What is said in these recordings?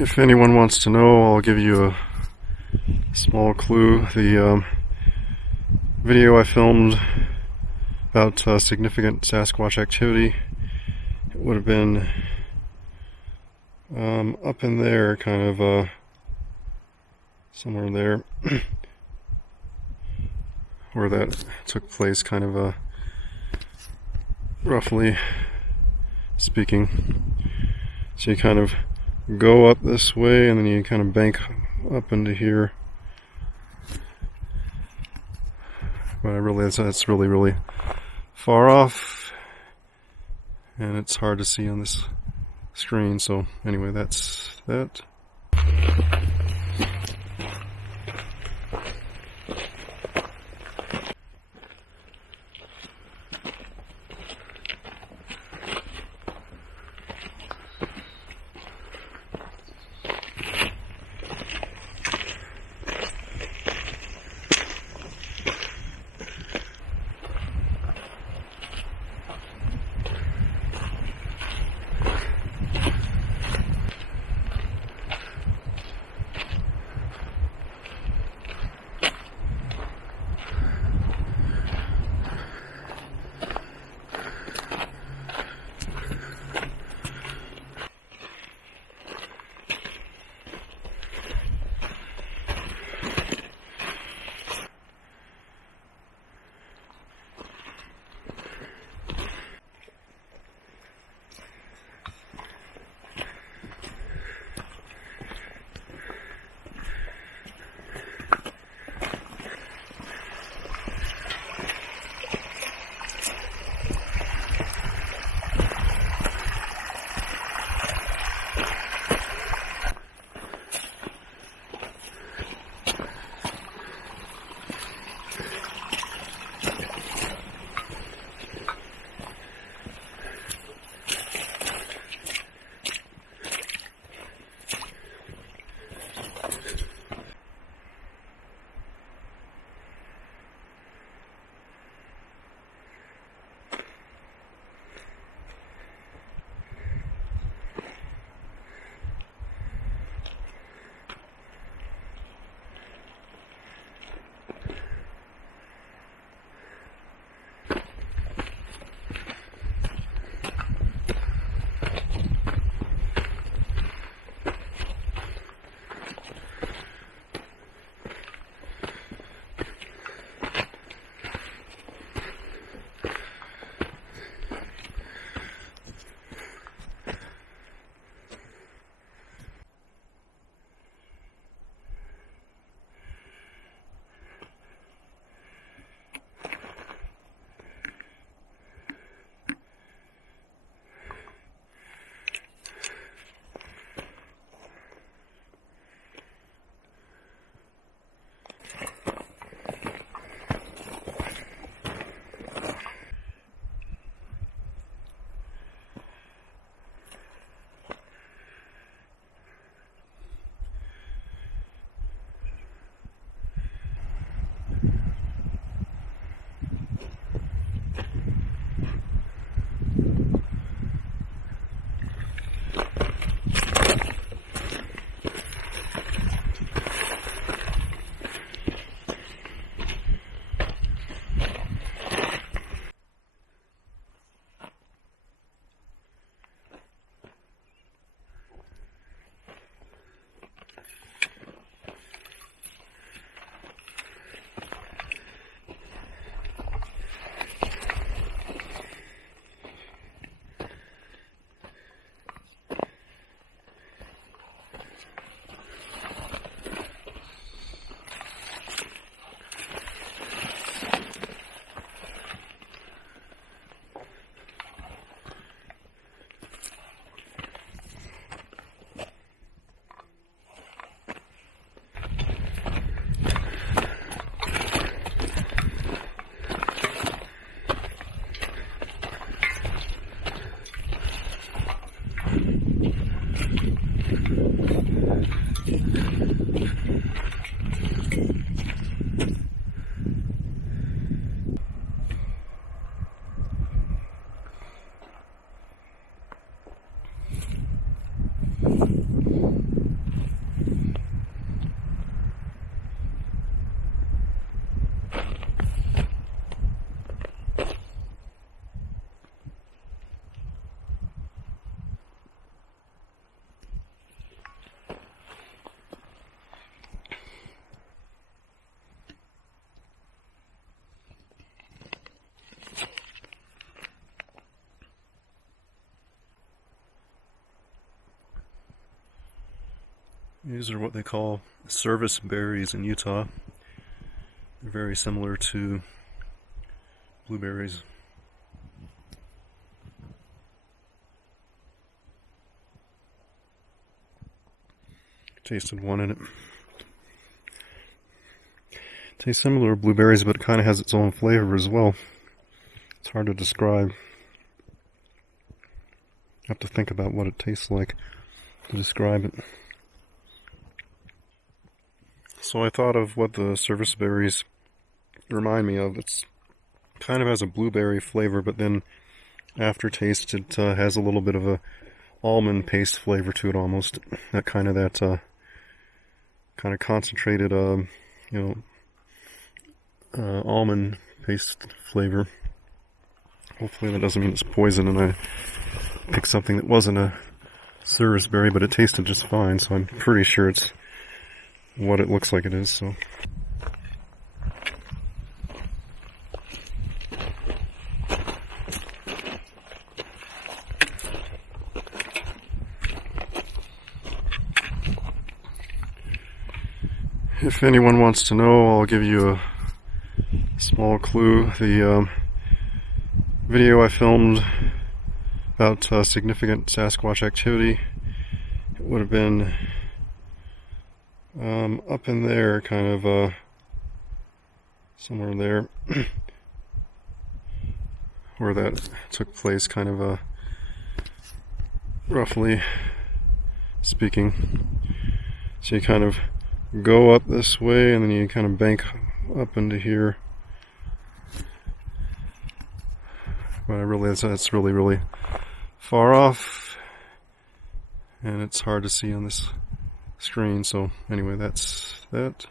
If anyone wants to know, I'll give you a small clue. The video I filmed about significant Sasquatch activity, it would have been up in there, kind of somewhere there where that took place, kind of roughly speaking. So you kind of go up this way and then you kind of bank up into here. But I realize that's really far off and it's hard to see on this screen. So anyway, that's that. These are what they call service berries in Utah. They're very similar to blueberries. Tasted one in it. Tastes similar to blueberries, but it kind of has its own flavor as well. It's hard to describe. I have to think about what it tastes like to describe it. So I thought of what the service berries remind me of. It's kind of has a blueberry flavor, but then aftertaste it has a little bit of a almond paste flavor to it almost. That kind of concentrated almond paste flavor. Hopefully that doesn't mean it's poison and I picked something that wasn't a service berry, but it tasted just fine, so I'm pretty sure it's what it looks like it is. So if anyone wants to know, I'll give you a small clue. The video I filmed about significant Sasquatch activity, it would have been up in there, kind of somewhere there where that took place, kind of roughly speaking. So you kind of go up this way and then you kind of bank up into here. But I realize that's really far off and it's hard to see on this screen. So anyway, that's that.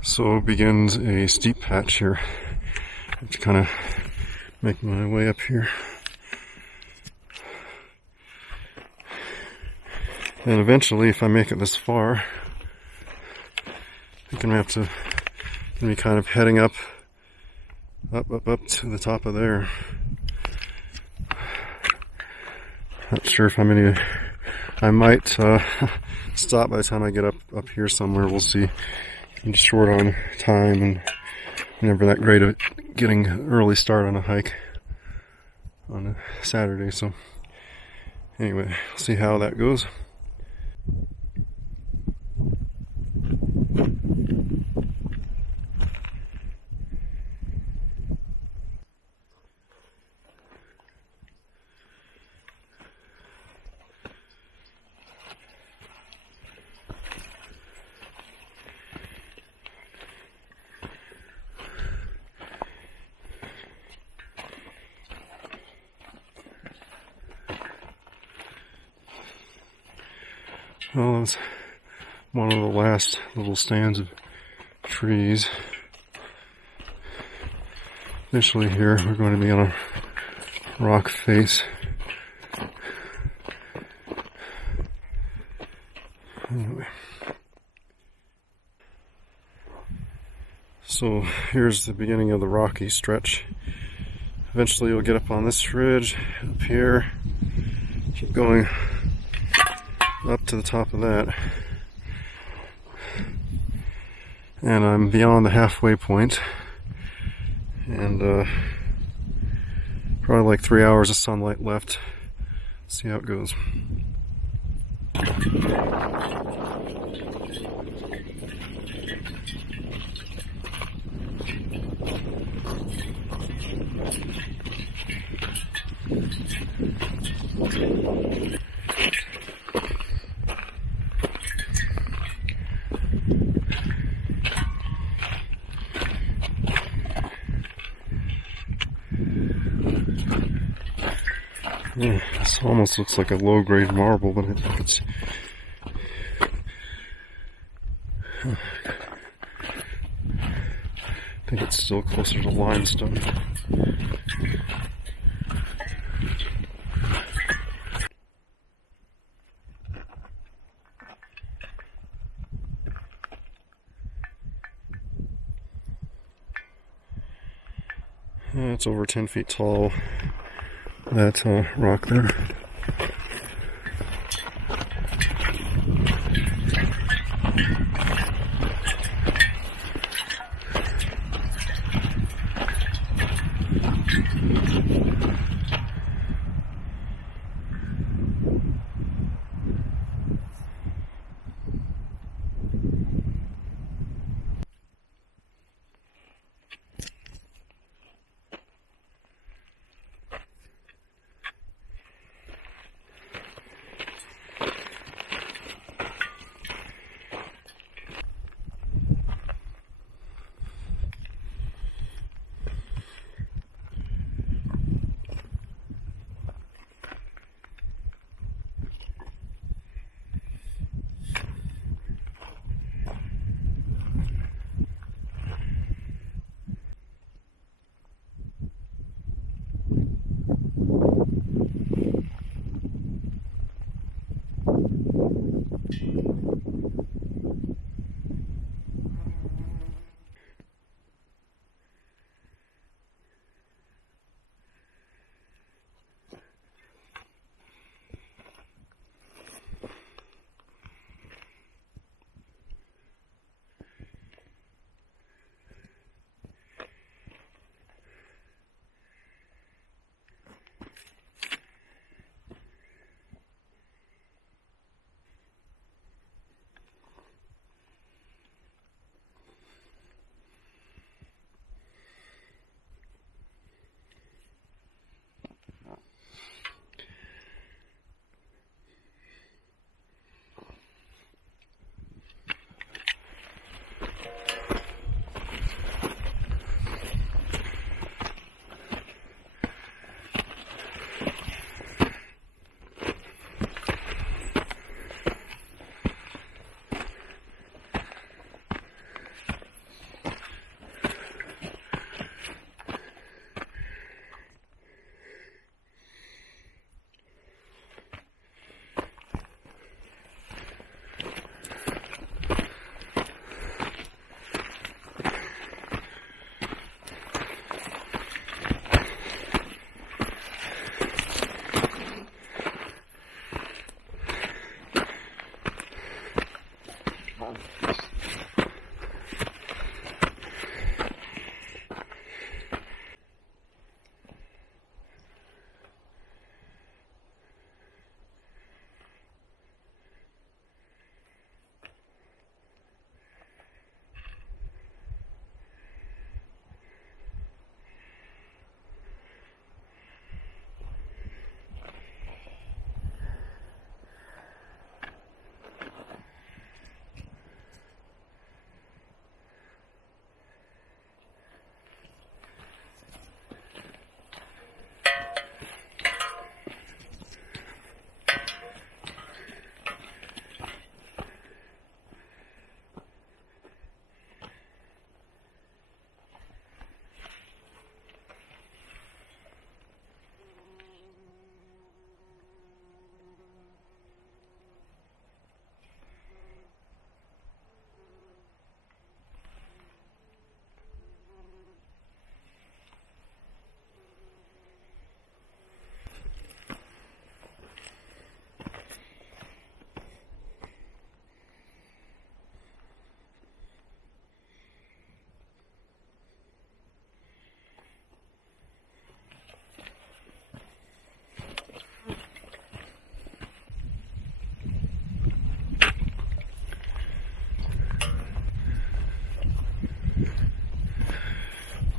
So begins a steep patch here. I have to kind of make my way up here. And eventually, if I make it this far, I'm gonna have to be kind of heading up to the top of there. Not sure if I'm any. I might stop by the time I get up here somewhere. We'll see. I'm just short on time and never that great at getting an early start on a hike on a Saturday. So anyway, we'll see how that goes. Well, that's one of the last little stands of trees. Initially here, we're going to be on a rock face. Anyway. So here's the beginning of the rocky stretch. Eventually you'll get up on this ridge, up here, keep going up to the top of that. And I'm beyond the halfway point. And probably like 3 hours of sunlight left. See how it goes. Yeah, this almost looks like a low-grade marble, but I think it's still closer to limestone. It's over 10 feet tall. That rock there.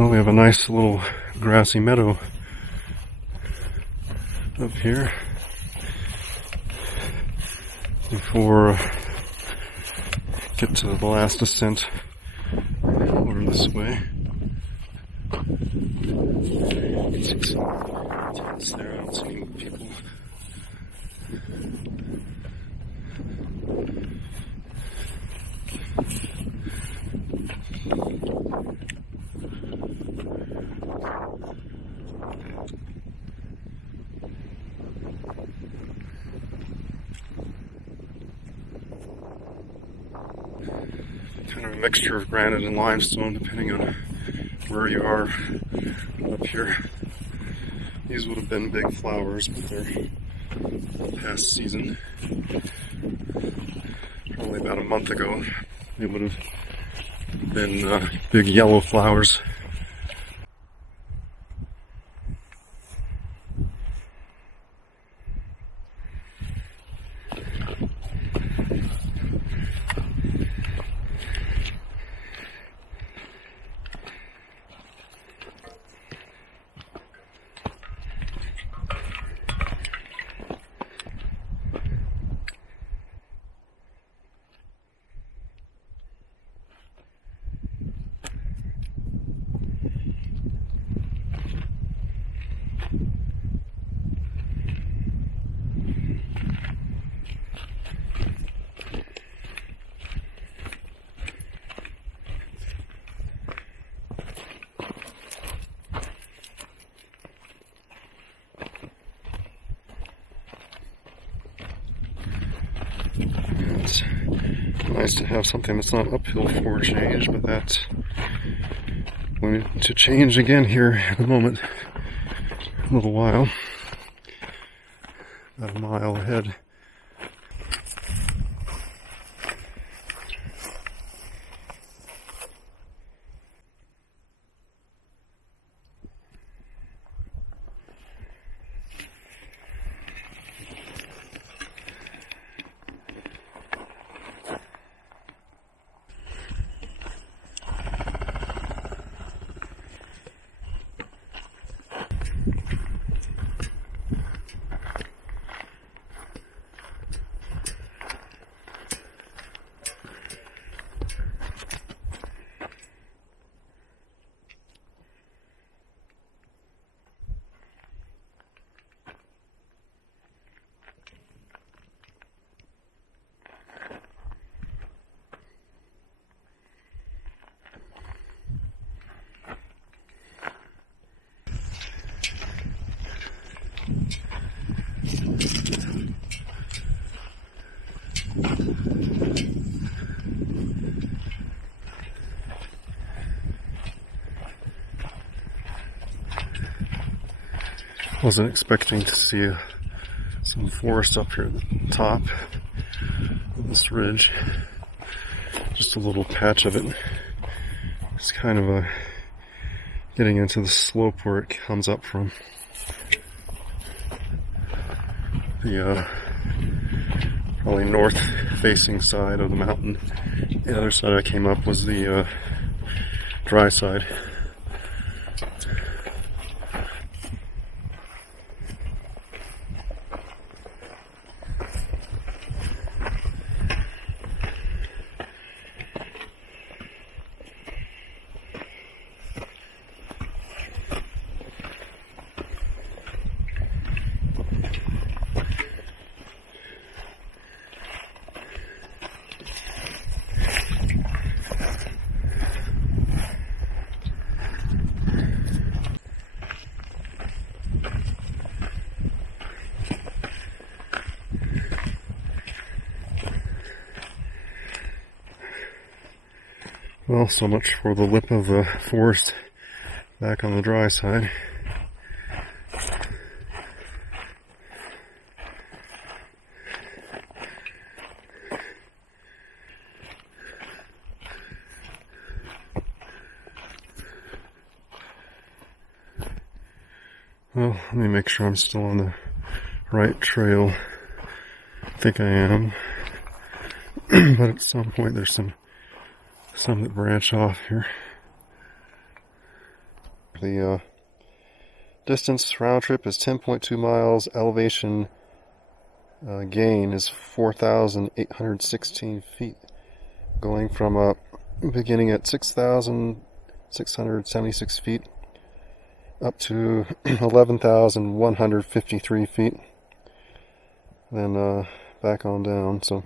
Well, we have a nice little grassy meadow up here before get to the last ascent over this way. You can see some tents there. I don't see any people. Kind of a mixture of granite and limestone depending on where you are up here. These would have been big flowers, but they're past season. Probably about a month ago, they would have been big yellow flowers. It's nice to have something that's not uphill for a change, but that's going to change again here in a moment, a little while, about a mile ahead. Wasn't expecting to see some forest up here at the top of this ridge. Just a little patch of it. It's kind of getting into the slope where it comes up from. The probably north-facing side of the mountain. The other side I came up was the dry side. Well, so much for the lip of the forest back on the dry side. Well, let me make sure I'm still on the right trail. I think I am. But at some point there's some that branch off here. The distance round trip is 10.2 miles. Elevation gain is 4,816 feet. Going from beginning at 6,676 feet up to 11,153 feet. Then back on down. So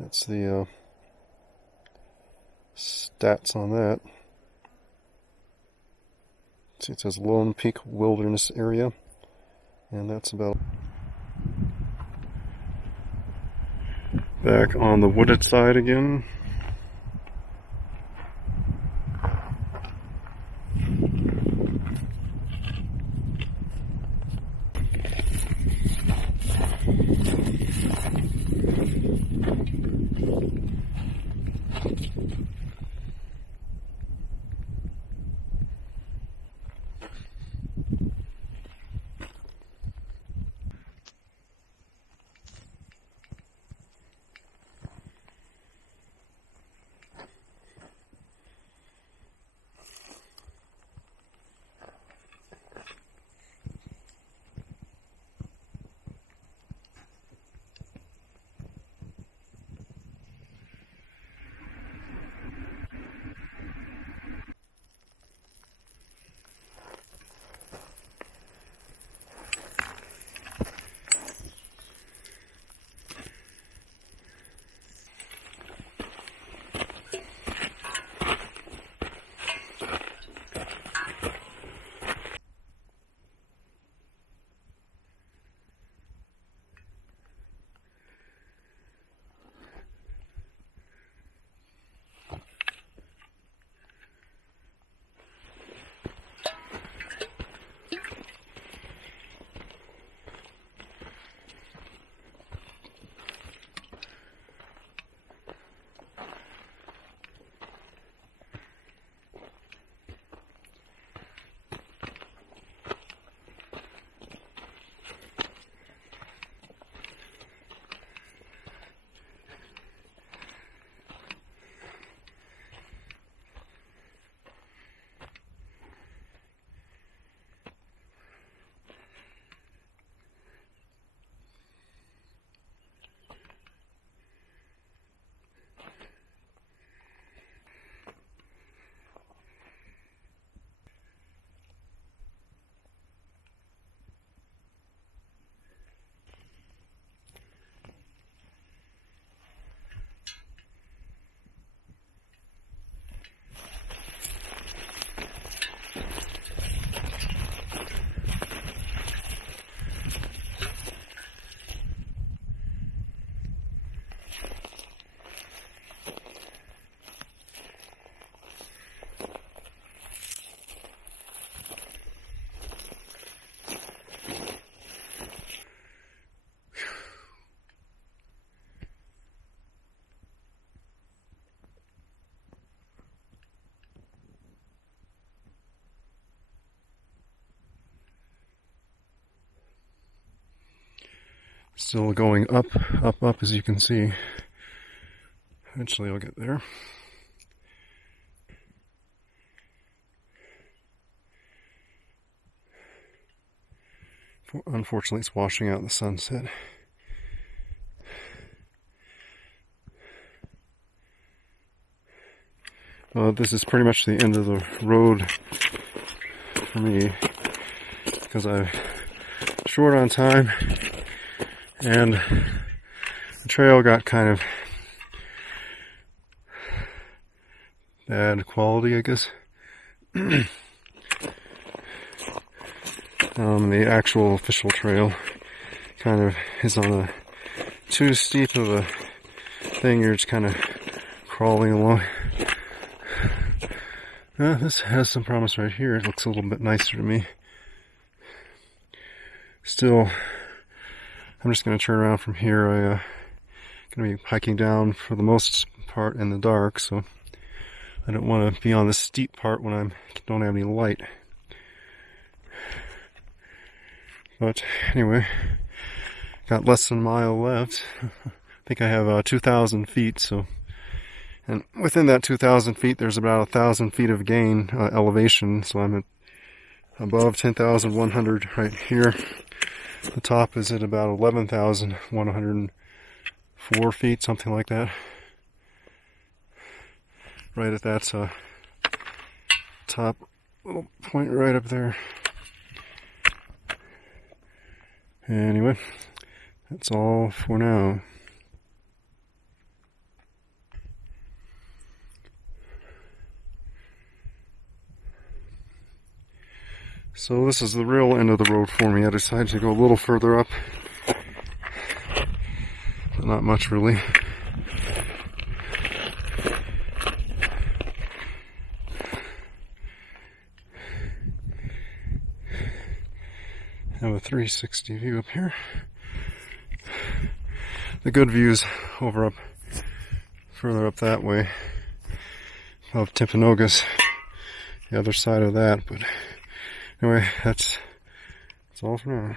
that's the stats on that. See, it says Lone Peak Wilderness Area, and that's about. Back on the wooded side again. Still going up, up, up, as you can see. Eventually I'll get there. Unfortunately, it's washing out the sunset. This is pretty much the end of the road for me, because I'm short on time, and the trail got kind of bad quality, I guess. The actual official trail kind of is on a too steep of a thing. You're just kind of crawling along. This has some promise right here. It looks a little bit nicer to me. Still, I'm just going to turn around from here. I'm going to be hiking down for the most part in the dark, so I don't want to be on the steep part when I don't have any light. But anyway, got less than a mile left. I think I have 2,000 feet, so And within that 2,000 feet, there's about 1,000 feet of gain elevation. So I'm at above 10,100 right here. The top is at about 11,104 feet, something like that. Right at that top little point right up there. Anyway, that's all for now. So this is the real end of the road for me. I decided to go a little further up, but not much really. I have a 360 view up here. The good views over up, further up that way, of Timpanogos, the other side of that, but anyway, that's all for now.